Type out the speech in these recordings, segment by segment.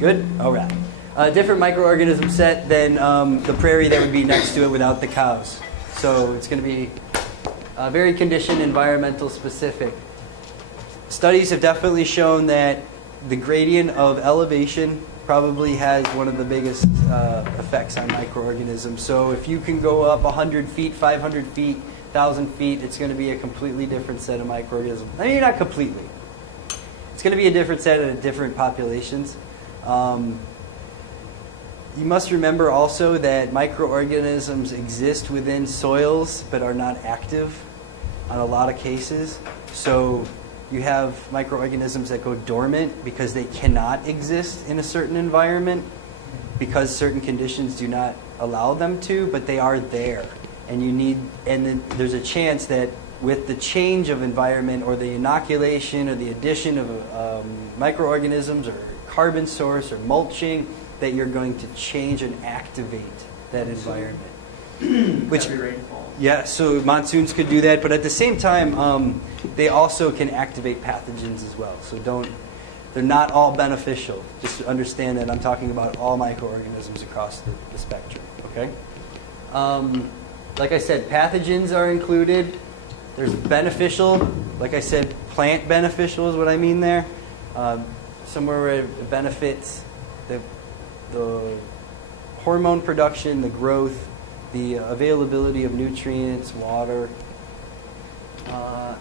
Good? All right. A different microorganism set than the prairie that would be next to it without the cows. So it's going to be very conditioned, environmental specific. Studies have definitely shown that the gradient of elevation probably has one of the biggest effects on microorganisms. So if you can go up 100 feet, 500 feet, 1,000 feet, it's going to be a completely different set of microorganisms. I mean, not completely. It's going to be a different set of different populations. You must remember also that microorganisms exist within soils but are not active on a lot of cases. So you have microorganisms that go dormant because they cannot exist in a certain environment because certain conditions do not allow them to, but they are there. And then there's a chance that with the change of environment or the inoculation or the addition of microorganisms or carbon source or mulching, that you're going to change and activate that environment. Which, yeah, so monsoons could do that, but at the same time, they also can activate pathogens as well. So they're not all beneficial. Just understand that I'm talking about all microorganisms across the spectrum, okay? Like I said, pathogens are included. There's beneficial, like I said, plant beneficial is what I mean there. Somewhere where it benefits the hormone production, the growth, the availability of nutrients, water.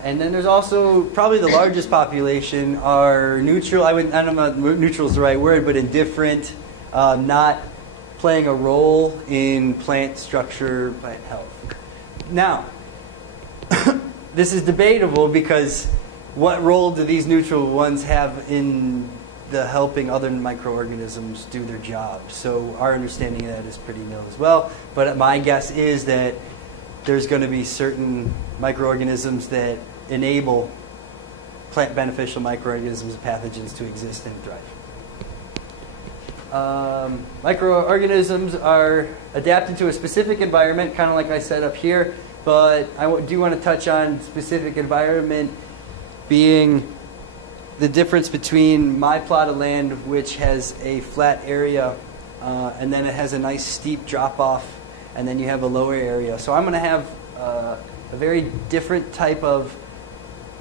And then there's also probably the largest population are neutral. I don't know if neutral is the right word, but indifferent, not playing a role in plant structure, plant health. Now, this is debatable because what role do these neutral ones have in the helping other microorganisms do their job? So our understanding of that is pretty nil as well. But my guess is that there's going to be certain microorganisms that enable plant beneficial microorganisms and pathogens to exist and thrive. Microorganisms are adapted to a specific environment, kind of like I said up here, but I do want to touch on specific environment being the difference between my plot of land, which has a flat area, and then it has a nice steep drop-off, and then you have a lower area. So I'm going to have a very different type of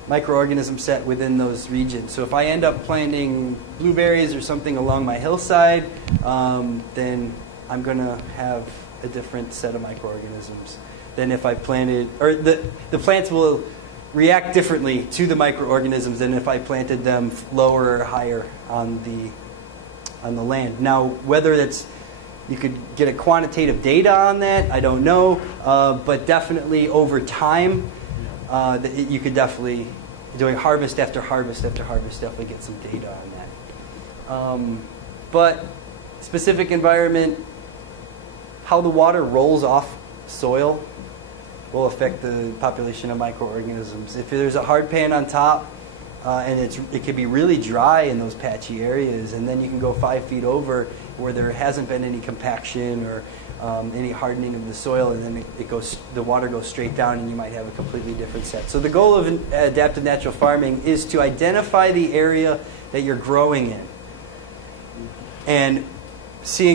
microorganism set within those regions. So if I end up planting blueberries or something along my hillside, then I'm going to have a different set of microorganisms than if I planted, or the plants will react differently to the microorganisms than if I planted them lower or higher on the land. Now, whether that's, you could get a quantitative data on that, I don't know, but definitely over time, you could definitely, doing harvest after harvest after harvest, definitely get some data on that. But specific environment, how the water rolls off soil will affect the population of microorganisms. If there's a hard pan on top, and it could be really dry in those patchy areas, and then you can go 5 feet over where there hasn't been any compaction or any hardening of the soil, and then the water goes straight down, and you might have a completely different set. So the goal of adaptive natural farming is to identify the area that you're growing in, and see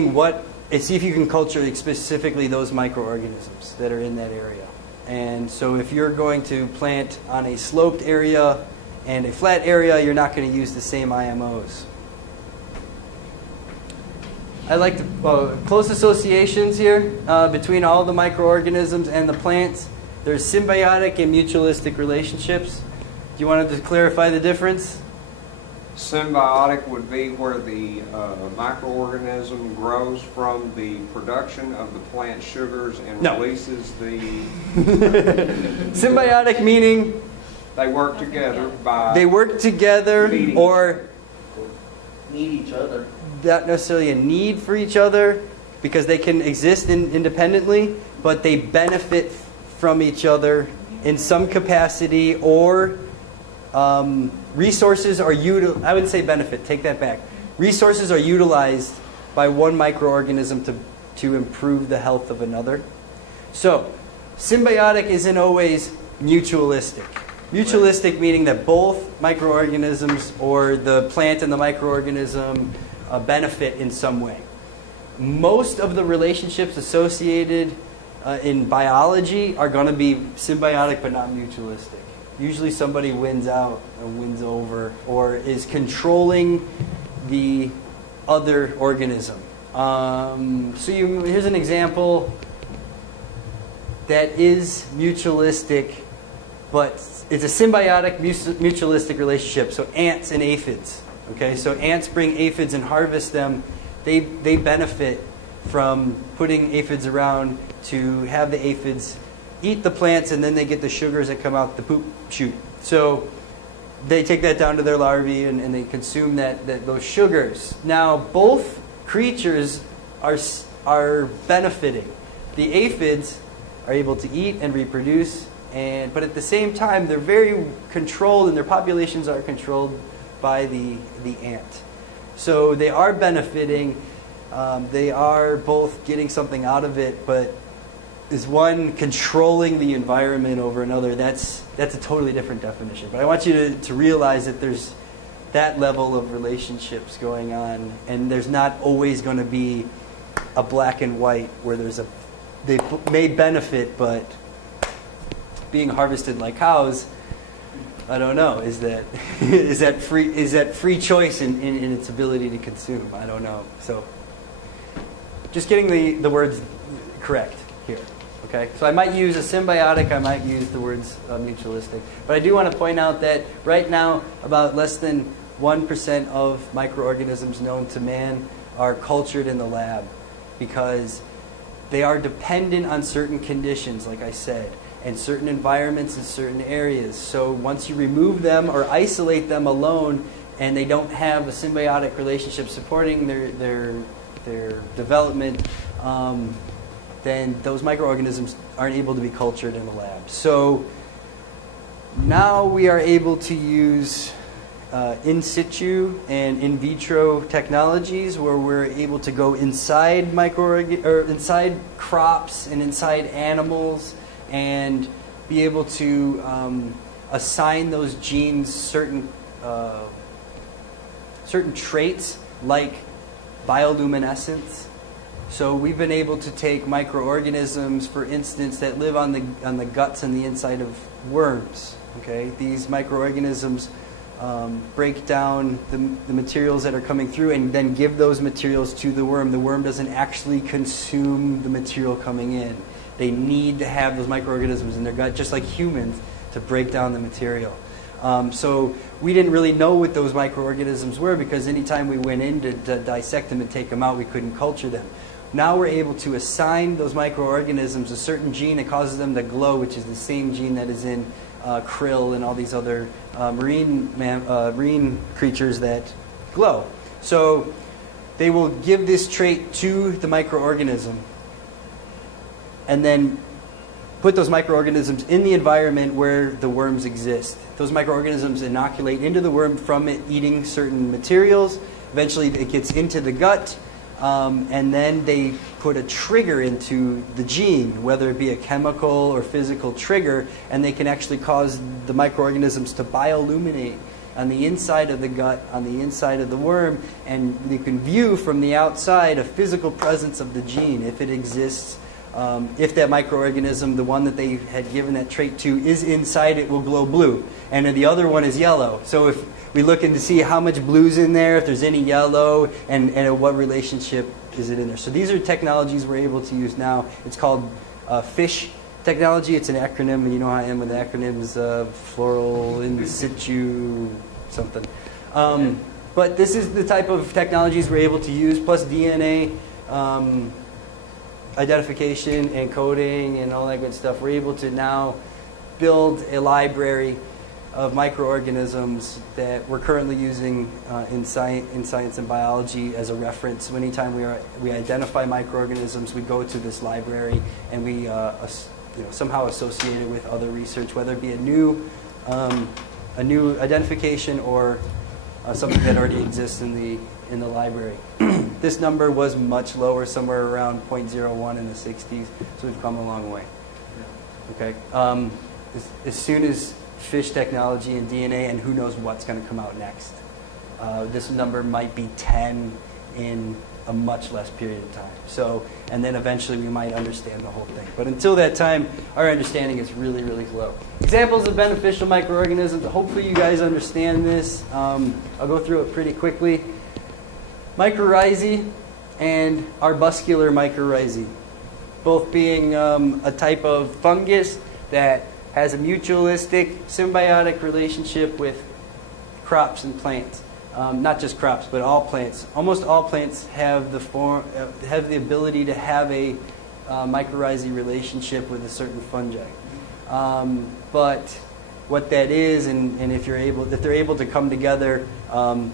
if you can culture specifically those microorganisms that are in that area. And so if you're going to plant on a sloped area and a flat area, you're not going to use the same IMOs. I like close associations here between all the microorganisms and the plants. There's symbiotic and mutualistic relationships. Do you want to clarify the difference? Symbiotic would be where the microorganism grows from the production of the plant sugars and releases the... Symbiotic meaning... They work together by... They work together or... Need each other. Not necessarily a need for each other because they can exist independently, but they benefit from each other in some capacity, or resources are utilized. I wouldn't say benefit, take that back. Resources are utilized by one microorganism to improve the health of another. So, symbiotic isn't always mutualistic. Mutualistic meaning that both microorganisms, or the plant and the microorganism, benefit in some way. Most of the relationships associated in biology are going to be symbiotic but not mutualistic. Usually somebody wins out or wins over or is controlling the other organism. Here's an example that is mutualistic, but it's a symbiotic mutualistic relationship. So ants and aphids. Okay, so ants bring aphids and harvest them. They benefit from putting aphids around to have the aphids eat the plants, and then they get the sugars that come out the poop chute. So they take that down to their larvae, and they consume those sugars. Now, both creatures are benefiting. The aphids are able to eat and reproduce, but at the same time, they're very controlled, and their populations are controlled by the ant. So they are benefiting. They are both getting something out of it, but is one controlling the environment over another? That's a totally different definition. But I want you to realize that there's that level of relationships going on, and there's not always going to be a black and white where they may benefit, but being harvested like cows, I don't know. Is that free choice in its ability to consume? I don't know. So just getting the words correct here. Okay, so I might use a symbiotic, I might use the words mutualistic. But I do want to point out that right now, about less than 1% of microorganisms known to man are cultured in the lab because they are dependent on certain conditions, like I said, and certain environments in certain areas. So once you remove them or isolate them alone, and they don't have a symbiotic relationship supporting their development, then those microorganisms aren't able to be cultured in the lab. So now we are able to use in situ and in vitro technologies where we're able to go inside inside crops and inside animals and be able to assign those genes certain traits like bioluminescence. So we've been able to take microorganisms, for instance, that live on the guts and the inside of worms. Okay, these microorganisms break down the materials that are coming through and then give those materials to the worm. The worm doesn't actually consume the material coming in. They need to have those microorganisms in their gut, just like humans, to break down the material. So we didn't really know what those microorganisms were because anytime we went in to dissect them and take them out, we couldn't culture them. Now we're able to assign those microorganisms a certain gene that causes them to glow, which is the same gene that is in krill and all these other marine creatures that glow. So they will give this trait to the microorganism and then put those microorganisms in the environment where the worms exist. Those microorganisms inoculate into the worm from it eating certain materials. Eventually it gets into the gut, and then they put a trigger into the gene, whether it be a chemical or physical trigger, and they can actually cause the microorganisms to bioluminate on the inside of the gut, on the inside of the worm, and you can view from the outside a physical presence of the gene, if it exists. If that microorganism, the one that they had given that trait to, is inside, it will glow blue. And the other one is yellow. So if we look in to see how much blue's in there, if there's any yellow, and what relationship is it in there. So these are technologies we're able to use now. It's called FISH technology. It's an acronym, and you know how I am with acronyms, floral, in situ, something. But this is the type of technologies we're able to use, plus DNA identification and coding and all that good stuff. We're able to now build a library of microorganisms that we're currently using in science and biology as a reference. So anytime we identify microorganisms, we go to this library and we somehow associate it with other research, whether it be a new identification or something that already exists in the library. This number was much lower, somewhere around 0.01 in the 60s, so we've come a long way. Okay. As soon as FISH technology and DNA, and who knows what's going to come out next. This number might be 10 in a much less period of time. So, and then eventually we might understand the whole thing. But until that time, our understanding is really, really low. Examples of beneficial microorganisms. Hopefully you guys understand this. I'll go through it pretty quickly. Mycorrhizae and arbuscular mycorrhizae, both being a type of fungus that has a mutualistic, symbiotic relationship with crops and plants. Not just crops, but all plants. Almost all plants have the ability to have a mycorrhizae relationship with a certain fungi. But what that is, and if they're able to come together,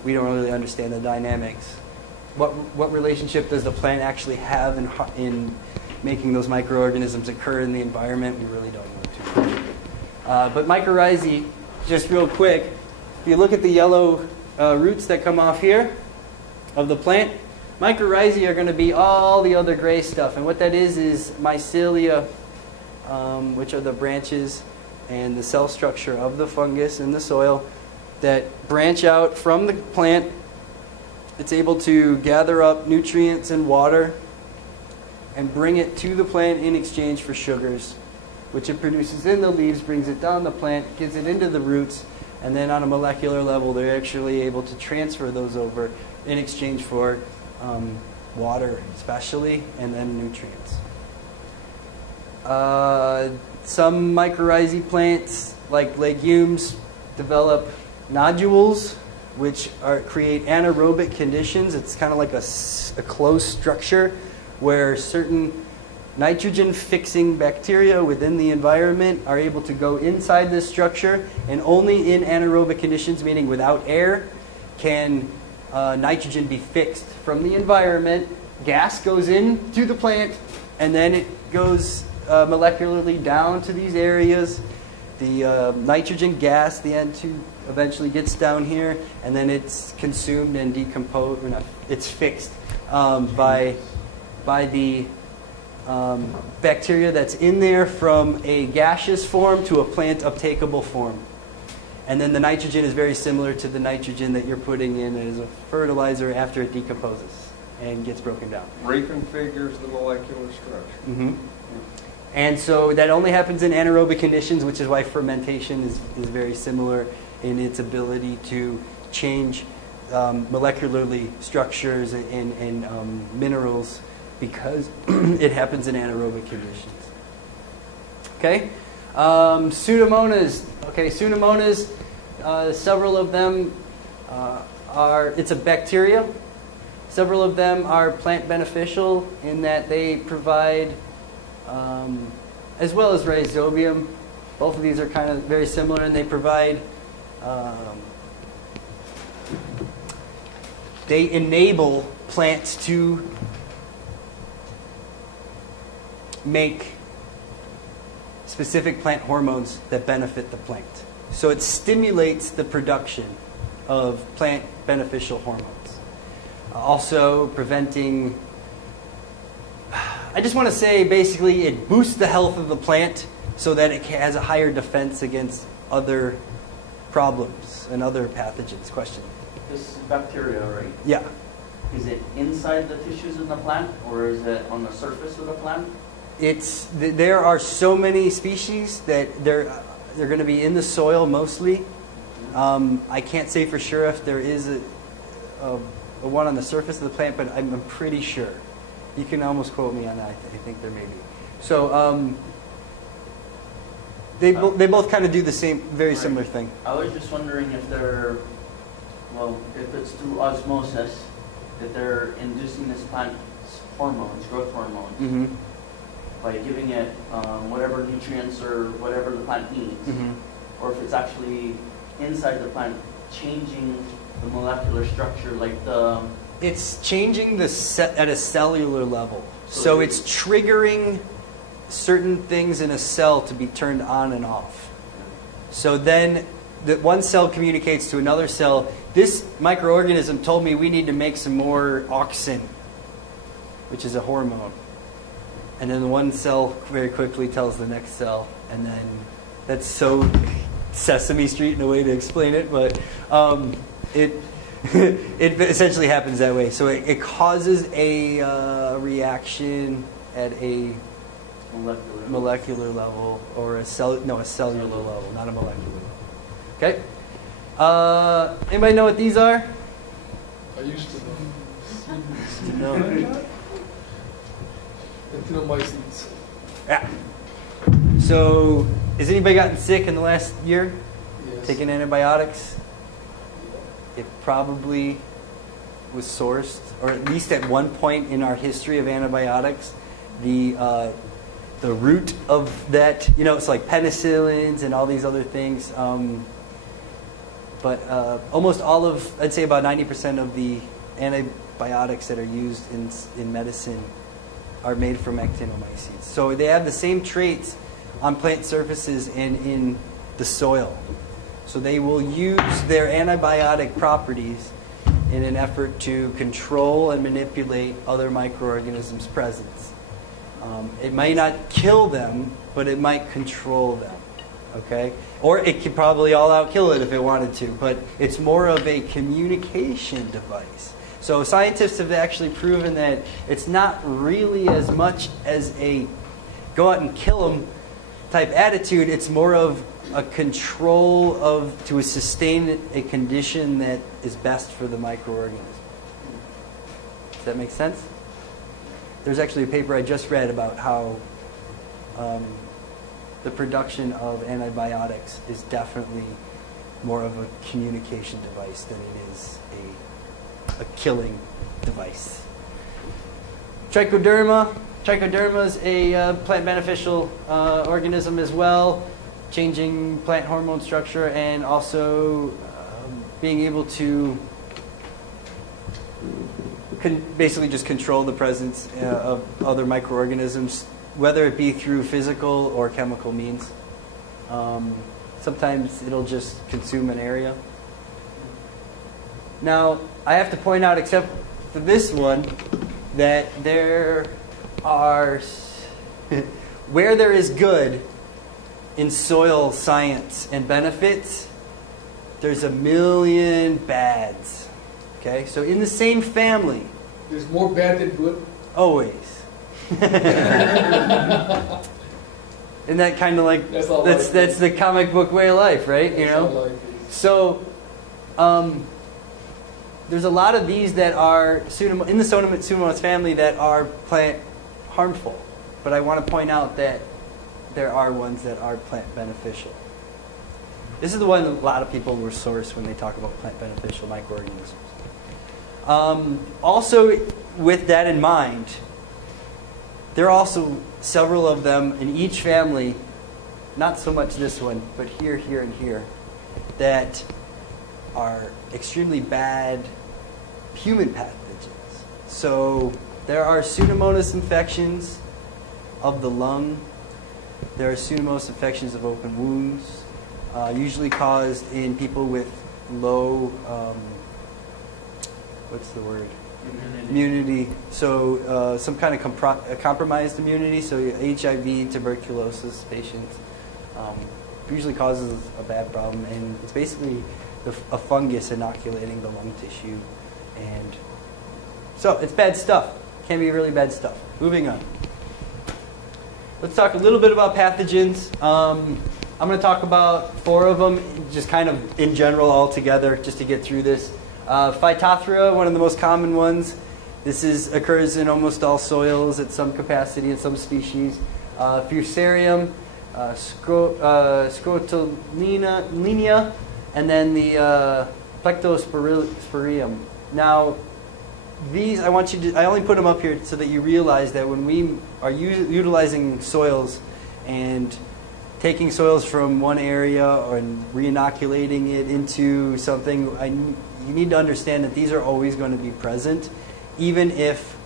we don't really understand the dynamics. What relationship does the plant actually have in making those microorganisms occur in the environment? We really don't know too much. But mycorrhizae, just real quick, if you look at the yellow roots that come off here of the plant, mycorrhizae are going to be all the other gray stuff. And what that is mycelia, which are the branches and the cell structure of the fungus in the soil that branch out from the plant. It's able to gather up nutrients and water and bring it to the plant in exchange for sugars, which it produces in the leaves, brings it down the plant, gets it into the roots, and then on a molecular level, they're actually able to transfer those over in exchange for water, especially, and then nutrients. Some mycorrhizae plants, like legumes, develop nodules, which create anaerobic conditions. It's kind of like a closed structure where certain nitrogen-fixing bacteria within the environment are able to go inside this structure, and only in anaerobic conditions, meaning without air, can nitrogen be fixed from the environment. Gas goes into the plant, and then it goes molecularly down to these areas. The nitrogen gas, the N2, eventually gets down here, and then it's consumed and decomposed. It's fixed by the bacteria that's in there from a gaseous form to a plant uptakeable form. And then the nitrogen is very similar to the nitrogen that you're putting in as a fertilizer after it decomposes and gets broken down. Reconfigures the molecular structure. Mm-hmm. And so that only happens in anaerobic conditions, which is why fermentation is very similar in its ability to change molecularly structures and minerals, because it happens in anaerobic conditions. Okay? Pseudomonas. Okay, Pseudomonas, several of them it's a bacteria. Several of them are plant beneficial in that they provide, as well as Rhizobium, both of these are kind of very similar, and they provide, they enable plants to make specific plant hormones that benefit the plant. So it stimulates the production of plant beneficial hormones. Also preventing, I just want to say basically it boosts the health of the plant so that it has a higher defense against other problems and other pathogens. Question? This bacteria, right? Yeah. Is it inside the tissues in the plant, or is it on the surface of the plant? There are so many species that they're going to be in the soil mostly. I can't say for sure if there is a one on the surface of the plant, but I'm pretty sure. You can almost quote me on that. I think there may be. So they both kind of do the same, very similar thing. I was just wondering if they're, well, if it's through osmosis, that they're inducing this plant's hormones, growth hormones. Mm-hmm. By giving it whatever nutrients or whatever the plant needs, mm-hmm. or if it's actually inside the plant changing the molecular structure, like the... It's changing at a cellular level. So it's triggering certain things in a cell to be turned on and off. So then one cell communicates to another cell. This microorganism told me we need to make some more auxin, which is a hormone. And then one cell very quickly tells the next cell, and then that's so Sesame Street in a way to explain it, but it essentially happens that way. So it causes a reaction at a molecular level, or a cellular level, not a molecular level. Okay. Anybody know what these are? I used to No. Actinomycetes. Yeah. So, has anybody gotten sick in the last year? Yes. Taking antibiotics? It probably was sourced, or at least at one point in our history of antibiotics, the root of that, it's like penicillins and all these other things. But almost all of, I'd say about 90% of the antibiotics that are used in medicine are made from actinomycetes. So they have the same traits on plant surfaces and in the soil. So they will use their antibiotic properties in an effort to control and manipulate other microorganisms' presence. It might not kill them, but it might control them. Okay? Or it could probably all out kill it if it wanted to, but it's more of a communication device. So scientists have actually proven that it's not really as much as a go out and kill them type attitude. It's more of a control to sustain a condition that is best for the microorganism. Does that make sense? There's actually a paper I just read about how the production of antibiotics is definitely more of a communication device than it is a killing device. Trichoderma. Trichoderma is a plant beneficial organism as well, changing plant hormone structure and also being able to basically just control the presence of other microorganisms, whether it be through physical or chemical means. Sometimes it'll just consume an area. Now, I have to point out, except for this one, that there are, where there is good in soil science and benefits, there's a million bads. Okay, so in the same family, There's more bad than good. always. Isn't that kind of like that's the comic book way of life, right? You know. So, there's a lot of these that are in the Pseudomonas family that are plant harmful, but I want to point out that there are ones that are plant beneficial. This is the one that a lot of people will source when they talk about plant beneficial microorganisms. Also, with that in mind, there are also several of them in each family, not so much this one, but here, here, and here, that are extremely bad human pathogens. So there are Pseudomonas infections of the lung. There are Pseudomonas infections of open wounds, usually caused in people with low, immunity. So some kind of compromised immunity. So HIV, tuberculosis patients usually causes a bad problem, and it's basically a fungus inoculating the lung tissue, and so it's bad stuff. Can be really bad stuff. Moving on. Let's talk a little bit about pathogens. I'm going to talk about 4 of them, just kind of in general all together, just to get through this. Phytophthora, one of the most common ones. This occurs in almost all soils at some capacity in some species. Fusarium, Scrotulina, and then the Plectosporidium. Now, these, I only put them up here so that you realize that when we are utilizing soils and taking soils from one area and re-inoculating it into something, you need to understand that these are always going to be present, even if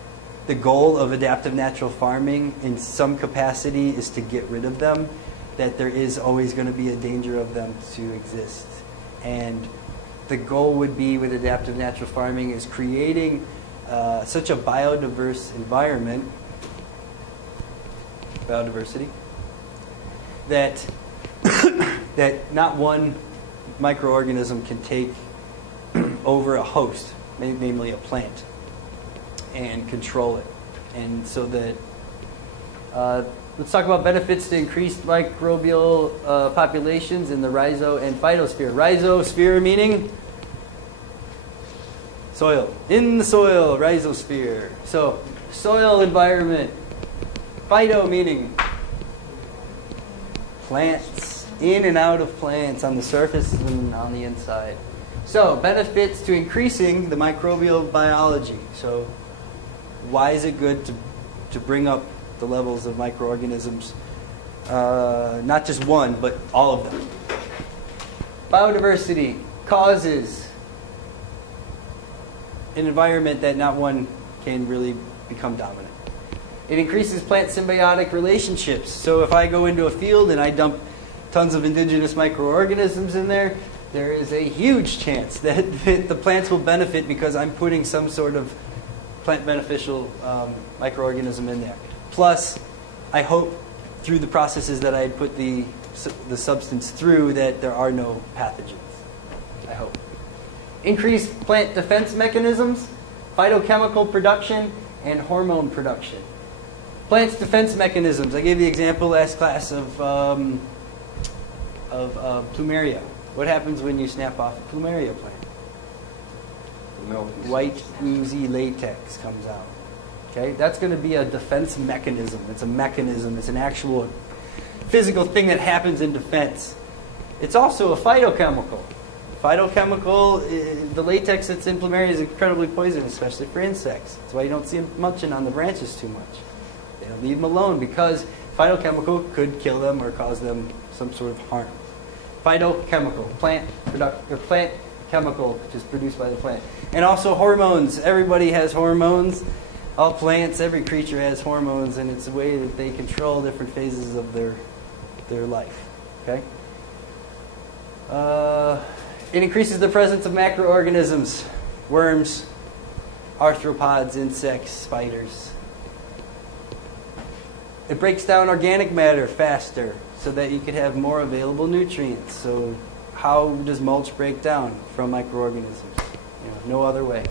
the goal of adaptive natural farming in some capacity is to get rid of them, that there is always going to be a danger of them to exist. And the goal would be with adaptive natural farming is creating such a biodiverse environment, biodiversity, that that not one microorganism can take over a host, namely a plant, and control it. And so that, let's talk about benefits to increased microbial populations in the rhizo and phytosphere. Rhizosphere meaning soil. In the soil, rhizosphere. So, soil environment. Phyto meaning plants. In and out of plants on the surface and on the inside. So, benefits to increasing the microbial biology. So, why is it good to bring up the levels of microorganisms? Not just one, but all of them. Biodiversity causes an environment that not one can really become dominant. It increases plant symbiotic relationships. So if I go into a field and I dump tons of indigenous microorganisms in there, there is a huge chance that the plants will benefit because I'm putting some sort of plant beneficial microorganism in there. Plus, I hope through the processes that I put the substance through that there are no pathogens. I hope. Increased plant defense mechanisms, phytochemical production, and hormone production. Plants' defense mechanisms. I gave the example last class of plumeria. What happens when you snap off a plumeria plant? White, oozy latex comes out. Okay, that's going to be a defense mechanism. It's a mechanism. It's an actual physical thing that happens in defense. It's also a phytochemical. The latex that's in plumeria is incredibly poisonous, especially for insects. That's why you don't see them munching on the branches too much. They don't leave them alone because phytochemical could kill them or cause them some sort of harm. Phytochemical, plant chemical, which is produced by the plant. And also hormones. Everybody has hormones. All plants, every creature has hormones, and it's a way that they control different phases of their life. Okay? It increases the presence of macroorganisms, worms, arthropods, insects, spiders. It breaks down organic matter faster so that you could have more available nutrients. So how does mulch break down from microorganisms? No other way.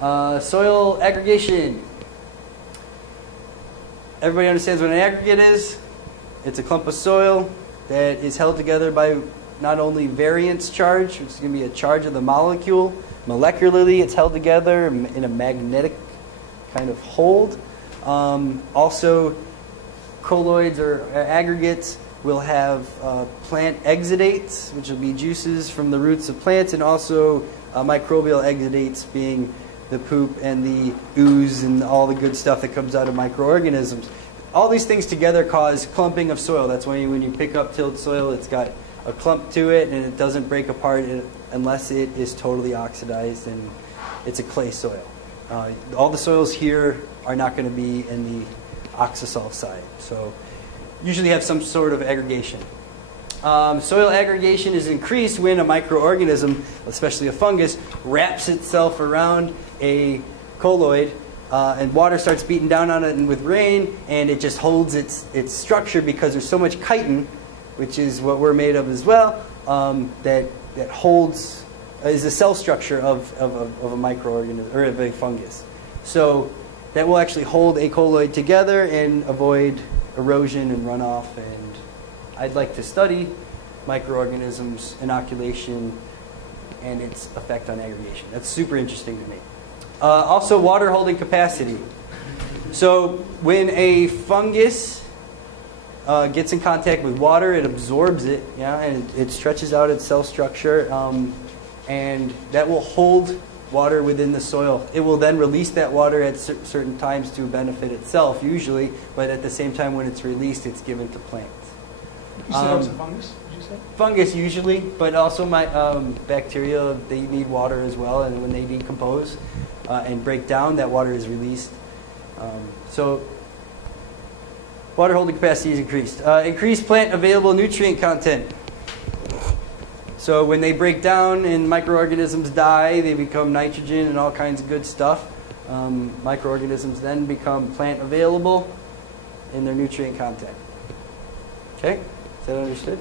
Soil aggregation. Everybody understands what an aggregate is. It's a clump of soil that is held together by not only variance charge, which is going to be a charge of the molecule. Molecularly, it's held together in a magnetic kind of hold. Also, colloids or aggregates will have plant exudates, which will be juices from the roots of plants, and also microbial exudates being the poop and the ooze and all the good stuff that comes out of microorganisms. All these things together cause clumping of soil. That's why when you pick up tilled soil, it's got a clump to it, and it doesn't break apart unless it is totally oxidized and it's a clay soil. All the soils here are not going to be in the oxisol side. So usually have some sort of aggregation. Soil aggregation is increased when a microorganism, especially a fungus, wraps itself around a colloid and water starts beating down on it and with rain, and it just holds its structure because there's so much chitin, which is what we're made of as well, that holds, is the cell structure of a microorganism or of a fungus. So that will actually hold a colloid together and avoid erosion and runoff. And I'd like to study microorganisms, inoculation, and its effect on aggregation. That's super interesting to me. Also, water holding capacity. So when a fungus gets in contact with water, it absorbs it, and it stretches out its cell structure, and that will hold water within the soil. It will then release that water at certain times to benefit itself, usually, but at the same time when it's released, it's given to plants. You said it was a fungus, did you say? Fungus usually, but also bacteria, they need water as well, and when they decompose and break down, that water is released. So water holding capacity is increased. Increased plant available nutrient content. So when they break down and microorganisms die, they become nitrogen and all kinds of good stuff. Microorganisms then become plant available in their nutrient content. Okay? Is that understood?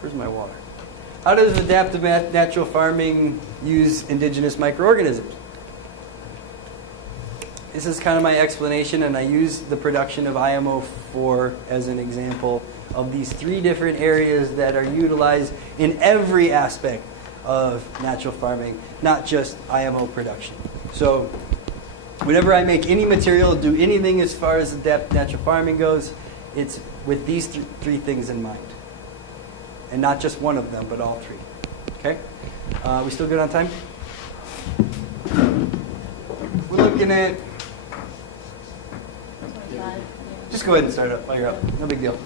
Where's my water? how does adaptive natural farming use indigenous microorganisms? This is kind of my explanation, and I use the production of IMO4 as an example of these 3 different areas that are utilized in every aspect of natural farming, not just IMO production. So whenever I make any material, do anything as far as adaptive natural farming goes, it's with these 3 things in mind. And not just one of them, but all 3. Okay? We still good on time? We're looking at... Just go ahead and start up while you're up. No big deal.